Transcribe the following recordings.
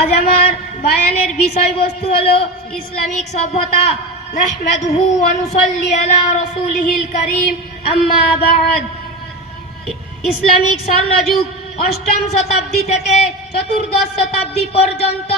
আজ আমার বায়ানের বিষয়বস্তু হলো ইসলামিক সভ্যতা। নাহমাদুহু ওয়া নুসাল্লি আলা রাসূলিহিল কারীম, আম্মা বা'দ। ইসলামিক স্বর্ণযুগ অষ্টম শতাব্দী থেকে চতুর্দশ শতাব্দী পর্যন্ত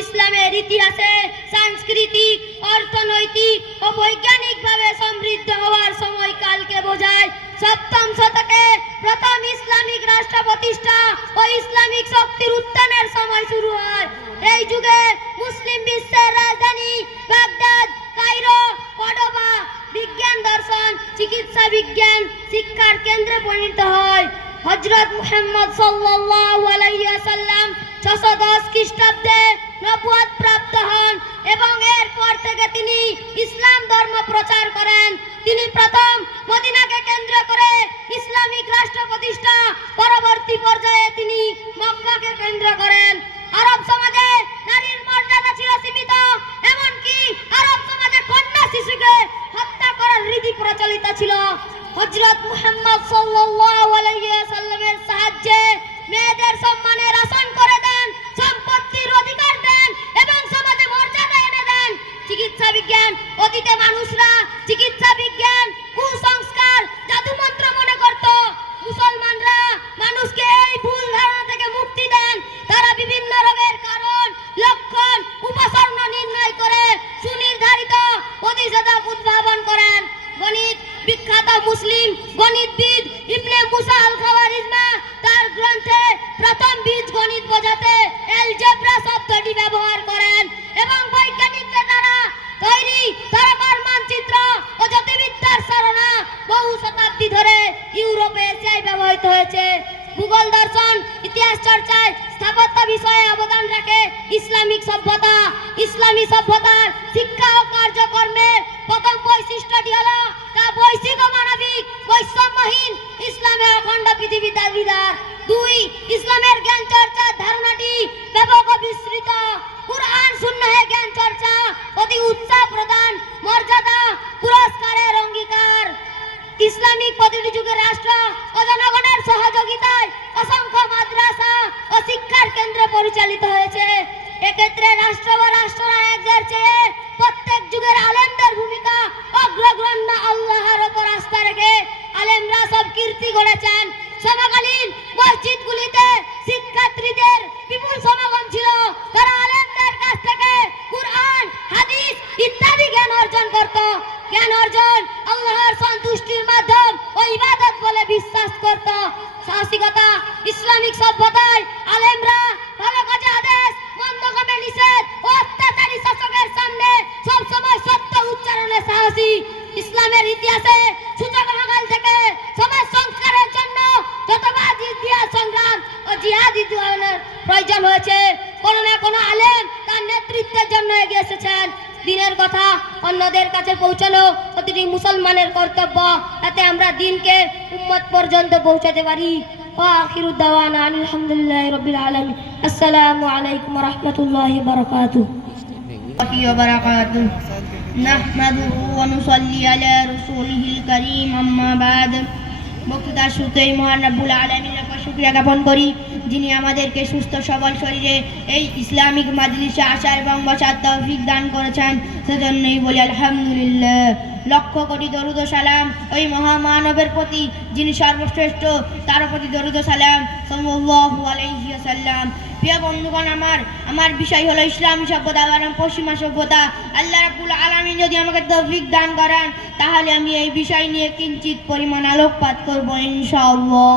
ইসলামের ইতিহাসে সাংস্কৃতিক, অর্থনৈতিক ও বৈজ্ঞানিকভাবে সমৃদ্ধ হওয়ার সময়কালকে বোঝায়। সপ্তম শতকে প্রথম ইসলামিক রাষ্ট্র প্রতিষ্ঠা ও ইসলামিক শক্তির উত্থানের সময় শুরু হয়। এই যুগে মুসলিম বিশ্বের রাজধানী বাগদাদ, কায়রো, কর্ডোবা বিজ্ঞান, দর্শন, চিকিৎসা বিজ্ঞান শিক্ষার কেন্দ্রে পরিণত হয়। হযরত মুহাম্মদ সাল্লাল্লাহু আলাইহি ওয়াসাল্লাম 610 খ্রিস্টাব্দে নবুয়ত প্রাপ্ত হন এবং এরপর থেকে তিনি ইসলাম ধর্ম প্রচার করেন। তিনি প্রথম মদিনাকে কেন্দ্র করে ইসলামিক রাষ্ট্র প্রতিষ্ঠা, পরবর্তী পর্যায়ে তিনি মক্কাকে কেন্দ্র করেন। আরব সমাজে নারীর মর্যাদা ছিল সীমিত, এমনকি আরব সমাজে কন্যা শিশুকে হত্যা করার রীতি প্রচলিত ছিল। হযরত মুহাম্মদ সাল্লাল্লাহু আলাইহি ওয়াসাল্লামের সাহায্যে মেয়েদের সম্মানের আসন করে দেন, সম্পত্তির অধিকার দেন এবং সমাজে মর্যাদা এনে দেন। চিকিৎসা বিজ্ঞান, অতীতে মানুষরা চিকিৎসা বিজ্ঞান কুসংস্কার, জাদুমন্ত্র মনে করত। মুসলমানরা মানুষকে এই ভুল ধারণা থেকে মুক্তি দেন। তারা বিভিন্ন রোগের কারণ, লক্ষণ, উপসর্গ নির্ণয় করে সুনির্ধারিত প্রতিষেধক উদ্ভাবন করেন। গণিত বিখ্যাত মুসলিম গণিতবিদ ইবনে মুসা আল-খাওয়ারিজমা তার গ্রন্থে প্রথম বীজগণিত বোঝাতে অ্যালজেব্রা শব্দটি ব্যবহার করেন এবং বৈজ্ঞানিকদের দ্বারা তৈরি তারকার মানচিত্র ও জ্যোতির্বিদ্যার ধারণা বহু শতাব্দী ধরে ইউরোপে এশিয়ায় ব্যবহৃত হয়েছে। ভূগোল, দর্শন, ইতিহাস চর্চায় স্থাপত্য বিষয়ে অবদান রাখে ইসলামিক সভ্যতা। ইসলামী সভ্যতার শিক্ষা ও কার্যকর্মের প্রথম বৈশিষ্ট্যটি হলো তা বৈশ্বিক ও মানবিক, বৈষম্যহীন ইসলামে অখণ্ড পৃথিবীর বিধান। 2. ইসলামের জ্ঞান চর্চার ধারণাটি ব্যাপক ও বিস্তৃত। কুরআন সুন্নাহে জ্ঞান চর্চা, অতি উৎসাহ প্রদান, মর্যাদা, পুরস্কারের অঙ্গীকার। ইসলামিক প্রতিটি যুগের রাষ্ট্র ও জনগণের সহযোগিতায় অসংখ্য মাদ্রাসা ও শিক্ষার কেন্দ্র পরিচালিত হয়েছে। এক্ষেত্রে রাষ্ট্র বা রাষ্ট্রনায়কদের চেয়ে প্রত্যেক যুগের আলেমদের ভূমিকা অগ্রগণ্য। আল্লাহর ওপর আস্থা রেখে আলেমরা সব কীর্তি গড়েছেন। সমকালীন মসজিদগুলিতে শিক্ষার্থীদের বিপুল সমাগম ছিল। তারা আলেমদের কাছ থেকে কুরআন, হাদিস ইত্যাদি জ্ঞান অর্জন করত। জ্ঞান অর্জন আল্লাহর সন্তুষ্টির মাধ্যম ও ইবাদত বলে বিশ্বাস করত। সাহসিকতা, ইসলামিক সভ্যতায় আলেমরা ভালো কাজে আদেশ, মন্দ কামে নিষেধ ও অত্যাচারী শাসকের সামনে সবসময় সত্য উচ্চারণে সাহসী। ইসলামের ইতিহাসে সূচনাকাল থেকে সমাজ সংস্কারের জন্য যতবার জিহাদ সংগ্রাম ও জিহাদি আন্দোলনের প্রয়োজন হয়েছে, কোনো না কোনো আলেম তার নেতৃত্বের জন্য এগিয়ে এসেছেন। দিনের কথা অন্যদের কাছে পৌঁছানো প্রতিটি মুসলমানের কর্তব্য, তাতে আমরা দিনকে উম্মত পর্যন্ত পৌঁছাতে পারি। আখিরু দাওয়ানা আলহামদুলিল্লাহি রাব্বিল আলামিন। আসসালামু আলাইকুম ওয়া রাহমাতুল্লাহি ওয়া বারাকাতুহু। নাহমাদুহু ওয়া নুসাল্লি আলা রাসূলিহিল কারীম, আম্মা বা'দ। বক্তৃতার শুরুতেই মহান রব্বুল আলামিনের উপর শুকরিয়া জ্ঞাপন করি, যিনি আমাদেরকে সুস্থ সবল শরীরে এই ইসলামিক মাজলিসে আসার এবং বসার তৌফিক দান করেছেন। সেজন্যই বলি আলহামদুলিল্লাহ। লক্ষ কোটি দরুদ ও সালাম ওই মহামানবের প্রতি যিনি সর্বশ্রেষ্ঠ, তার প্রতি দরুদ ও সালাম সাল্লাল্লাহু আলাইহি ওয়াসাল্লাম। প্রিয় বন্ধুগণ, আমার বিষয় হলো ইসলামী সভ্যতা এবং পশ্চিমা সভ্যতা। আল্লাহ রাব্বুল আলামিন যদি আমাকে তৌফিক দান করেন, তাহলে আমি এই বিষয় নিয়ে কিঞ্চিত পরিমাণ আলোকপাত করব ইনশাআল্লাহ।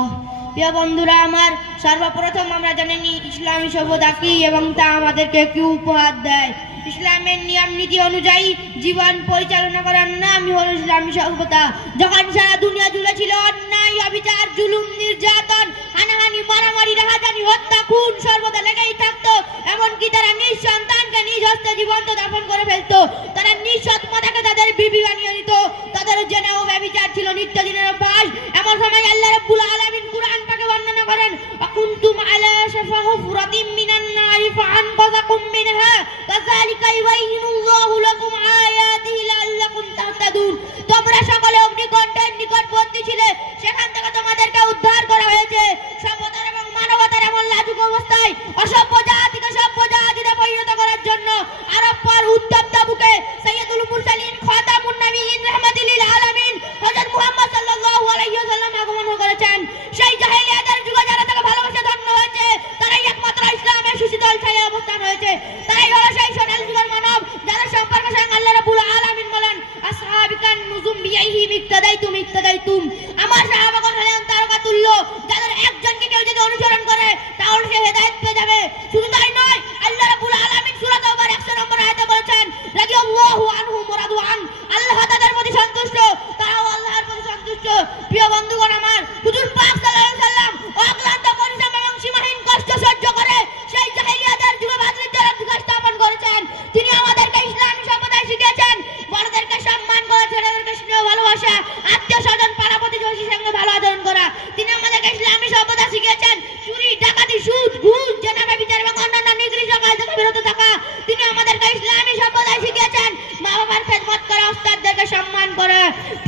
প্রিয় বন্ধুরা আমার, সর্বপ্রথম আমরা জানি ইসলামী সভ্যতা কি এবং তা আমাদেরকে কি উপহার দেয়। ইসলামের নিয়ম নীতি অনুযায়ী জীবন পরিচালনা করার নামই হলো ইসলামী সভ্যতা। যখন সারা দুনিয়া জুড়ে ছিল অন্যায়, অবিচার, জুলুম, নির্যাতন, হানাহানি, মারামারি, রাহাজানি, হত্যা, খুন সর্বদা লেগেই থাকতো। এমনকি তারা নিজ সন্তানকে নিজ হস্তে জীবন্ত দাফন করে ফেলতো। তারা নিজ সৎমাতাকে তাদের বিবি বানিয়ে নিত। তাদের জেনা ও ব্যভিচার ছিল নিত্যদিনের অভ্যাস। এমন সময় আল্লাহ রাব্বুল আলামিন কুরআন পাকে বর্ণনা করেন, কুনতুম আলা শাফা হুফরাতিম মিনান নারি ফাআনকাযাকুম মিনহা কাযালিকা ইউবাইয়িনুল্লাহু লাকুম আয়াতিহি লাআল্লাকুম তাহতাদুন। তোমরা সকলে অগ্নিকুণ্ডের নিকটবর্তী ছিলে, সেখান থেকে তোমাদেরকে উদ্ধার করা হয়েছে। সভ্যতার এবং মানবতার এমন লাজুক অবস্থায় অসভ্য জাতিকে সভ্য জাতিতে পরিণত করার জন্য আরব পর উত্তপ্ত বুকে সাইয়্যিদুল মুরসালিন খাতামুন নবিয়্যিন রাহমাতুল লিল আলামিন হযরত মুহাম্মদ সাল্লাল্লাহু আলাইহি ওয়াসাল্লাম আগমন করেছেন। সেই জাহেলিয়াতের যুগে যারা তাকে ভালোবাসে ধন্য হয়েছে, তারাই একমাত্র ইসলামের সুশীতল ছায়ায় অবস্থান হয়েছে। তারাই হলো সেই সোনালী যুগের মানব যাদের সম্পর্কে স্বয়ং আল্লাহ রাব্বুল আলামিন বলেন, আসহাবিকান নুজুম বিআইহিম ইক্তাদাইতুম। আমার সাহাবাগণ হলেন তারকাতুল্য, যাদের একজনকে কেউ যদি অনুসরণ করে তাহলে সে হেদায়েত পেয়ে যাবে। শুধু তাই নয়, আল্লাহ রাব্বুল আলামিন সূরা তাওবার 100 নম্বর আয়াতে বলেছেন, রাদিয়াল্লাহু আনহুম ওয়া রাদু আন, আল্লাহ তাদের প্রতি সন্তুষ্ট, তারাও আল্লাহর প্রতি সন্তুষ্ট। প্রিয় বন্ধুগণ আমার, হুজুর পাক সাল্লাল্লাহু আলাইহি সাল্লাম অক্লান্ত পরিশ্রম এবং সীমাহীন কষ্ট সহ্য করে সেই জাহেলিয়াতের যুগে ভ্রাতৃত্বের অধিকার স্থাপন করেছেন। তিনি আমাদেরকে ইসলামী সম্প্রদায় শিখিয়েছেন, বড়দেরকে সম্মান করা, ছেলেদেরকে স্নেহ ভালোবাসা, আত্মীয় স্বজন পাড়া প্রতিবেশীর সঙ্গে ভালো আচরণ করা। তিনি আমাদেরকে ইসলামী সম্প্রদায় শিখিয়েছেন চুরি, ডাকাতি, সুদ, ঘুষ, জেনা, ব্যভিচার এবং অন্যান্য নিকৃষ্ট কাজ থেকে বিরত থাকা। তিনি আমাদেরকে ইসলামী সম্প্রদায় শিখিয়েছেন মা বাবার খেদমত করা, ওস্তাদদেরকে সম্মান করা।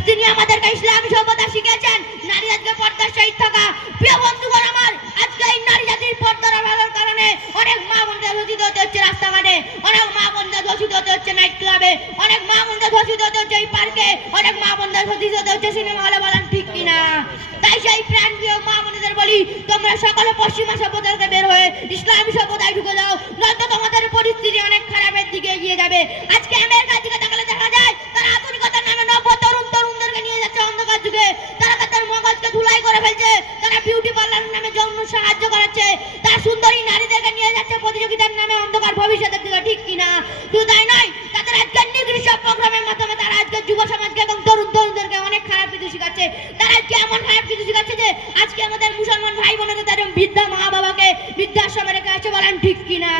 তিনি আমাদেরকে ইসলামী সম্প্রদায় শিখিয়েছেন নারী জাতিকে পর্দার সহিত থাকা। প্রিয় বন্ধুগণ আমার, আজকে এই নারী জাতির পর্দার অভাবের কারণে অনেক মা বোনদের ধর্ষিত হতে হচ্ছে রাস্তাঘাটে, অনেক মা বোনদের ধর্ষিত হতে হচ্ছে নাইট ক্লাবে, অনেক মা বোনদের ধর্ষিত হতে হচ্ছে এই পার্কে, অনেক মা বোনদের ধর্ষিত হতে হচ্ছে সিনেমা হলে। বলেন ঠিক কিনা? তাই সেই প্রাণ প্রিয় মা বোনদের বলি, তোমরা সকলে পশ্চিমা সভ্যতা থেকে বের হয়ে ইসলামী সভ্যতায় ঢুকে যাও, নয়তো তোমাদের পরিস্থিতি অনেক খারাপের দিকে এগিয়ে যাবে। আজকে আমেরিকার দিকে তাকালে দেখা যায় তারা আধুনিকতার নামে নব্য তরুণদেরকে নিয়ে যাচ্ছে অন্ধকার যুগে। তারা তাদের মগজকে ধুলাই করে ফেলছে, তারা বিউটি পার্লারের নামে যৌন সাহায্য করাচ্ছে, তারা সুন্দরী নারীদেরকে নিয়ে যাচ্ছে প্রতিযোগিতার নামে অন্ধকার ভবিষ্যতের দিকে। ঠিক কিনা? শুধু তাই নয়, তাদের আজকের নিকৃষ্ট প্রোগ্রামের মাধ্যমে তারা আজকে যুব সমাজকে এবং তরুণদেরকে অনেক খারাপ কিছু শিখাচ্ছে। তারা আজকে এমন খারাপ কিছু শিখাচ্ছে যে আজকে আমাদের মুসলমান ভাই বোনেরা তাদের বৃদ্ধা মা বাবাকে বৃদ্ধাশ্রমে রেখে আছে। বলেন ঠিক কিনা?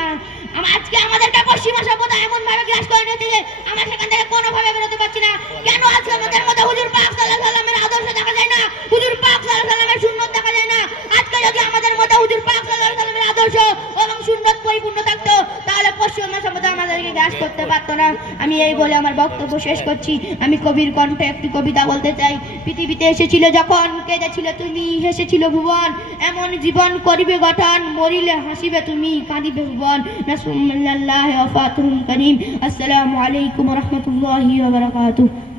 আজকে আমাদেরকে পশ্চিমা সভ্যতা এমন ভাবে গ্রাস করে নিয়েছে যে আমরা সেখান থেকে কোনোভাবে বেরোতে পারছি না। কেন আজকে আমাদের মধ্যে হুজুর পাক সাল্লাল্লাহু আলাইহি সাল্লামের আদর্শ দেখা যায় না, হুজুর পাক সাল্লাল্লাহু আলাইহি সাল্লামের সুন্নাত দেখা যায় না? আজকে যদি আমাদের মধ্যে হুজুর পাক সাল্লাল্লাহু আলাইহি সাল্লামের আদর্শ এবং সুন্নাত পরিপূর্ণ থাকতো, তাহলে পশ্চিমা সভ্যতা আমাদেরকে গ্রাস করতে পারতো না। আমি এই বলে আমার বক্তব্য শেষ করছি। আমি কবির কণ্ঠে একটি কবিতা বলতে চাই। পৃথিবীতে এসেছিলে যখন, কেঁদেছিলে তুমি, হেসেছিল ভুবন, এমন জীবন করিবে গঠন, মরিলে হাসিবে তুমি, কাঁদিবে ভুবন। নাসরুল্লাহি ওয়া ফাতহুল করিম। আসসালামু আলাইকুম ওয়া রাহমাতুল্লাহি ওয়া বারাকাতুহু।